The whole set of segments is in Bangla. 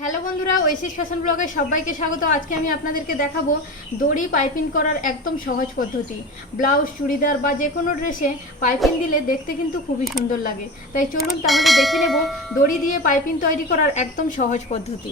হ্যালো বন্ধুরা, ওয়েসিস ফ্যাশন ব্লগে সবাইকে স্বাগত। আজকে আমি আপনাদেরকে দেখাবো দড়ি পাইপিং করার একদম সহজ পদ্ধতি। ব্লাউজ, চুড়িদার বা যে কোনো ড্রেসে পাইপিং দিলে দেখতে কিন্তু খুবই সুন্দর লাগে। তাই চলুন তাহলে দেখে নেব দড়ি দিয়ে পাইপিং তৈরি করার একদম সহজ পদ্ধতি।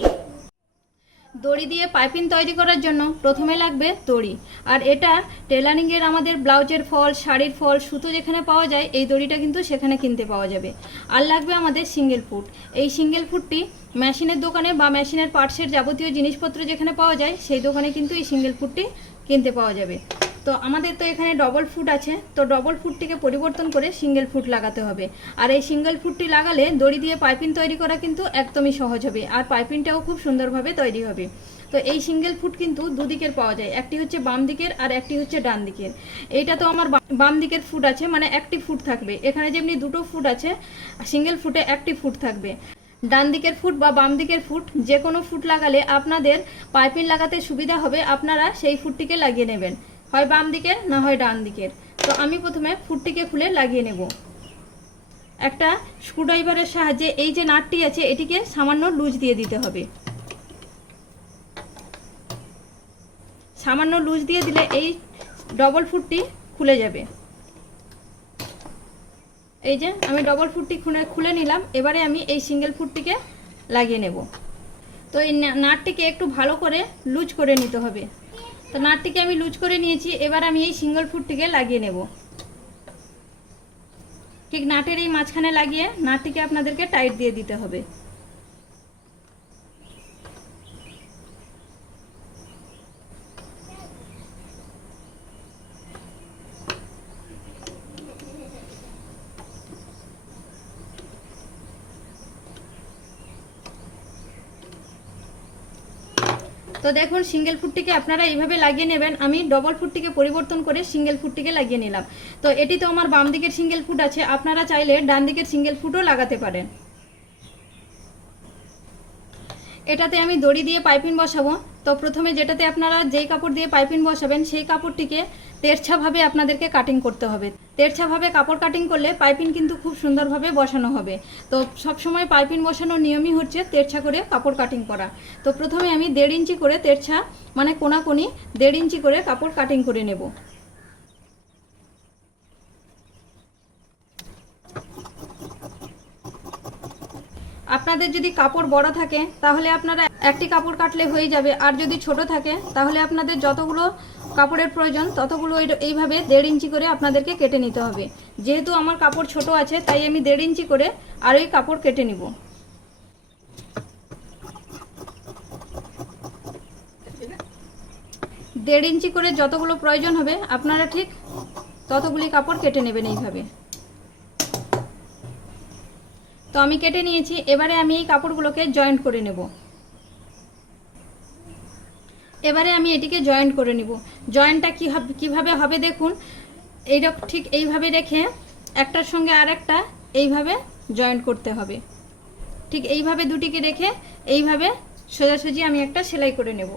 দড়ি দিয়ে পাইপিং তৈরি করার জন্য প্রথমে লাগবে দড়ি। আর এটা টেলারিংয়ের আমাদের ব্লাউজের ফল, শাড়ির ফল, সুতো যেখানে পাওয়া যায়, এই দড়িটা কিন্তু সেখানে কিনতে পাওয়া যাবে। আর লাগবে আমাদের সিঙ্গেল ফুট। এই সিঙ্গেল ফুটটি মেশিনের দোকানে বা মেশিনের পার্টসের যাবতীয় জিনিসপত্র যেখানে পাওয়া যায়, সেই দোকানে কিন্তু এই সিঙ্গেল ফুটটি কিনতে পাওয়া যাবে। তো আমাদের তো এখানে ডবল ফুট আছে, তো ডবল ফুটটিকে পরিবর্তন করে সিঙ্গেল ফুট লাগাতে হবে। আর এই সিঙ্গেল ফুটটি লাগালে দড়ি দিয়ে পাইপিং তৈরি করা কিন্তু একদমই সহজ হবে, আর পাইপিংটাও খুব সুন্দরভাবে তৈরি হবে। তো এই সিঙ্গেল ফুট কিন্তু দুদিকের পাওয়া যায়, একটি হচ্ছে বাম দিকের আর একটি হচ্ছে ডান দিকের। এইটা তো আমার বাম দিকের ফুট আছে মানে একটি ফুট থাকবে। এখানে যেমনি দুটো ফুট আছে সিঙ্গেল ফুটে একটি ফুট থাকবে। ডান দিকের ফুট বা বাম দিকের ফুট যে কোনো ফুট লাগালে আপনাদের পাইপিং লাগাতে সুবিধা হবে, আপনারা সেই ফুটটিকে লাগিয়ে নেবেন। হয় বাম দিকের না হয় ডান দিকের? তো আমি প্রথমে ফুটটিকে খুলে লাগিয়ে নেব। একটা স্ক্রুড্রাইভারের সাহায্যে এই যে নাটটি আছে, এটিকে সামান্য লুজ দিয়ে দিতে হবে। সামান্য লুজ দিয়ে দিলে এই ডবল ফুটটি খুলে যাবে। এই যে আমি ডবল ফুটটি খুলে খুলে নিলাম, এবারে আমি এই সিঙ্গেল ফুটটিকে লাগিয়ে নেব। তো এই নাটটিকে একটু ভালো করে লুজ করে নিতে হবে। তো নাটটিকে আমি লুজ করে নিয়েছি, এবার আমি এই সিঙ্গল ফুটটিকে লাগিয়ে নেব। ঠিক নাটের এই মাঝখানে লাগিয়ে নাটটিকে আপনাদেরকে টাইট দিয়ে দিতে হবে। তো দেখুন সিঙ্গেল ফুটটিকে আপনারা এইভাবে লাগিয়ে নেবেন। আমি ডবল ফুটটিকে পরিবর্তন করে সিঙ্গেল ফুটটিকে লাগিয়ে নিলাম। তো এটি তো আমার বাম দিকের সিঙ্গেল ফুট আছে। আপনারা চাইলে ডান দিকের সিঙ্গেল ফুটও লাগাতে পারেন। এটাতে আমি দড়ি দিয়ে পাইপিং বসাবো। তো প্রথমে যেটাতে আপনারা যেই কাপড় দিয়ে পাইপিং বসাবেন, সেই কাপড়টিকে তেরছাভাবে আপনাদেরকে কাটিং করতে হবে। তেরছাভাবে কাপড় কাটিং করলে পাইপিং কিন্তু খুব সুন্দরভাবে বসানো হবে। তো সব সময় পাইপিং বসানোর নিয়মই হচ্ছে তেরছা করে কাপড় কাটিং করা। তো প্রথমে আমি দেড় ইঞ্চি করে তেরছা মানে কোনাকুনি দেড় ইঞ্চি করে কাপড় কাটিং করে নেব। আপনাদের যদি কাপড় বড় থাকে, তাহলে আপনারা একটি কাপড় কাটলে হয়ে যাবে। আর যদি ছোট থাকে, তাহলে আপনাদের যতগুলো কাপড়ের প্রয়োজন, ততগুলো এই- এইভাবে দেড় ইঞ্চি করে আপনাদেরকে কেটে নিতে হবে। যেহেতু আমার কাপড় ছোট আছে, তাই আমি দেড় ইঞ্চি করে আর ওই কাপড় কেটে নিব। দেড় ইঞ্চি করে যতগুলো প্রয়োজন হবে, আপনারা ঠিক ততগুলি কাপড় কেটে নেবেন এইভাবে। তো আমি কেটে নিয়েছি, এবারে আমি এই কাপড়গুলোকে জয়েন্ট করে নেব। এবারে আমি এটিকে জয়েন্ট করে নিব। জয়েন্টটা কী কীভাবে হবে দেখুন, এইটা ঠিক এইভাবে রেখে একটার সঙ্গে আর একটা এইভাবে জয়েন্ট করতে হবে। ঠিক এইভাবে দুটিকে রেখে এইভাবে সোজাসুজি আমি একটা সেলাই করে নেব।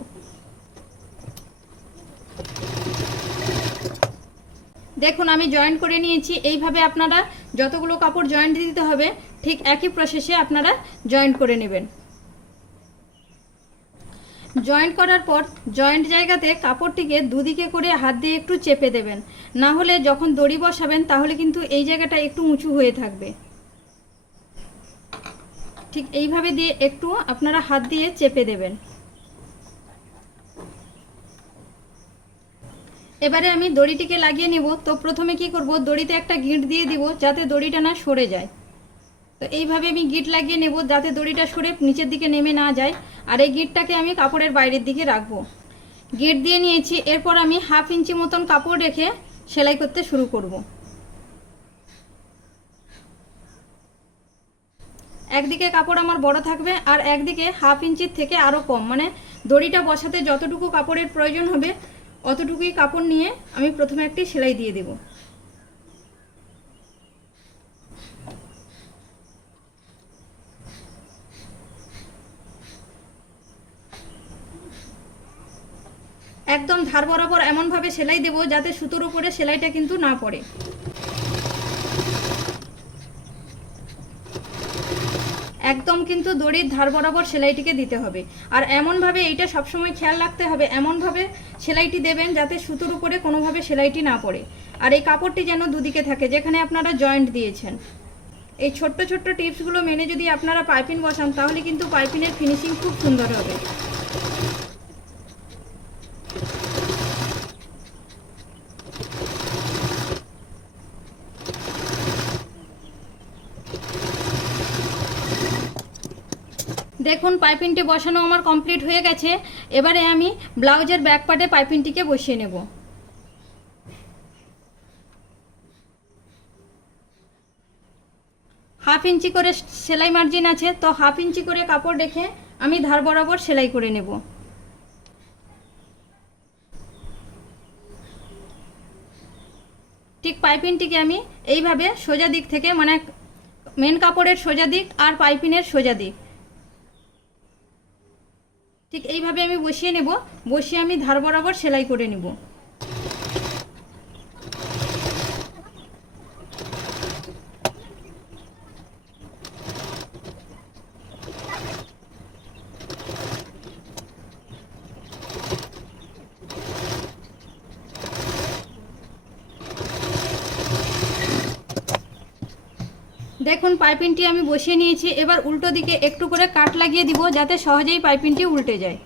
দেখুন আমি জয়েন্ট করে নিয়েছি, এইভাবে আপনারা যতগুলো কাপড় জয়েন্ট দিতে হবে ঠিক একই প্রসেসে আপনারা জয়েন্ট করে নেবেন। জয়েন্ট করার পর জয়েন্ট জায়গাতে কাপড়টিকে দুদিকে করে হাত দিয়ে একটু চেপে দেবেন। না হলে যখন দড়ি বসাবেন, তাহলে কিন্তু এই জায়গাটা একটু উঁচু হয়ে থাকবে। ঠিক এইভাবে দিয়ে একটু আপনারা হাত দিয়ে চেপে দেবেন। এবারে আমি দড়িটিকে লাগিয়ে নেব। তো প্রথমে কি করব? দড়িতে একটা গিঁট দিয়ে দিব যাতে দড়িটা না সরে যায়। তো এইভাবে আমি গিট লাগিয়ে নেব, যাতে দড়িটা সরে নিচের দিকে নেমে না যায়। আর এই গিটটাকে আমি কাপড়ের বাইরের দিকে রাখব। গিট দিয়ে নিয়েছি, এরপর আমি হাফ ইঞ্চি মতন কাপড় রেখে সেলাই করতে শুরু করব। একদিকে কাপড় আমার বড় থাকবে, আর একদিকে হাফ ইঞ্চির থেকে আরও কম। মানে দড়িটা বসাতে যতটুকু কাপড়ের প্রয়োজন হবে, অতটুকুই কাপড় নিয়ে আমি প্রথমে একটি সেলাই দিয়ে দেব। একদম ধার বরাবর এমনভাবে সেলাই দেব যাতে সুতোর উপরে সেলাইটা কিন্তু না পড়ে। একদম কিন্তু দড়ির ধার বরাবর সেলাইটিকে দিতে হবে। আর এমনভাবে এইটা সবসময় খেয়াল রাখতে হবে, এমনভাবে সেলাইটি দেবেন যাতে সুতোর উপরে কোনোভাবে সেলাইটি না পড়ে। আর এই কাপড়টি যেন দুদিকে থাকে, যেখানে আপনারা জয়েন্ট দিয়েছেন। এই ছোট্ট ছোট্ট টিপসগুলো মেনে যদি আপনারা পাইপিং বসান, তাহলে কিন্তু পাইপিংয়ের ফিনিশিং খুব সুন্দর হবে। দেখুন পাইপিংটি বসানো আমার কমপ্লিট হয়ে গেছে। এবারে আমি ব্লাউজের ব্যাক পার্টে পাইপিংটিকে বসিয়ে নেব। হাফ ইঞ্চি করে সেলাই মার্জিন আছে, তো হাফ ইঞ্চি করে কাপড় রেখে আমি ধার বরাবর সেলাই করে নেব। ঠিক পাইপিংটিকে আমি এইভাবে সোজা দিক থেকে মানে মেন কাপড়ের সোজা দিক আর পাইপিনের সোজা দিক। ঠিক এইভাবে আমি বসিয়ে নেব। বসিয়ে আমি ধার বরাবর সেলাই করে নেব। দেখুন পাইপিংটি আমি বসিয়ে নিয়েছি। এবার উল্টো দিকে একটু করে কাট লাগিয়ে দিব, যাতে সহজেই পাইপিংটি উল্টে যায়।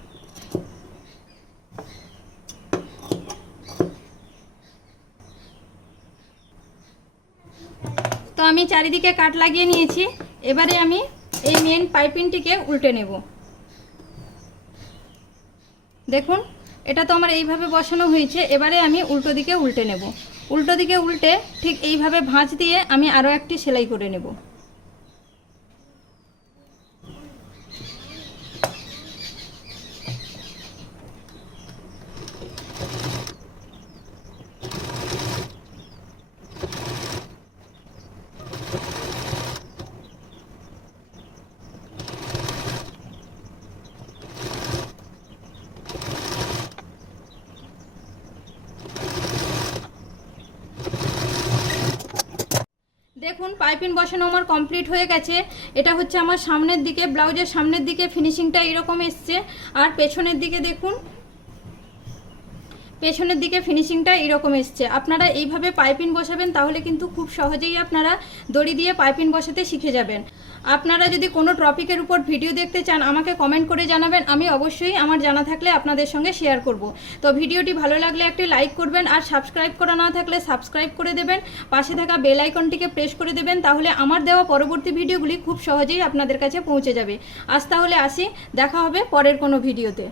তো আমি চারিদিকে কাট লাগিয়ে নিয়েছি। এবারে আমি এই মেন পাইপিংটিকে উল্টে নেব। দেখুন, এটা তো আমার এইভাবে বসানো হয়েছে। এবারে আমি উল্টো দিকে উল্টে নেব। উল্টো দিকে উল্টে ঠিক এইভাবে ভাঁজ দিয়ে আমি আরও একটি সেলাই করে নেব। দেখুন, পাইপিং বসানো আমার কমপ্লিট হয়ে গেছে। এটা হচ্ছে আমার সামনের দিকে, ব্লাউজের সামনের দিকে ফিনিশিংটা এরকম এসছে। আর পেছনের দিকে দেখুন, পেছনের দিকে ফিনিশিংটা এরকম এসছে। আপনারা এইভাবে পাইপিং বসাবেন, তাহলে কিন্তু খুব সহজেই আপনারা দড়ি দিয়ে পাইপিং বসাতে শিখে যাবেন। আপনারা যদি কোনো টপিকের উপর ভিডিও দেখতে চান, আমাকে কমেন্ট করে জানাবেন। আমি অবশ্যই আমার জানা থাকলে আপনাদের সঙ্গে শেয়ার করব। তো ভিডিওটি ভালো লাগলে একটি লাইক করবেন আর সাবস্ক্রাইব করা না থাকলে সাবস্ক্রাইব করে দেবেন। পাশে থাকা বেল আইকনটিকে প্রেস করে দেবেন, তাহলে আমার দেওয়া পরবর্তী ভিডিওগুলি খুব সহজেই আপনাদের কাছে পৌঁছে যাবে। আজ তাহলে আসি, দেখা হবে পরের কোনো ভিডিওতে।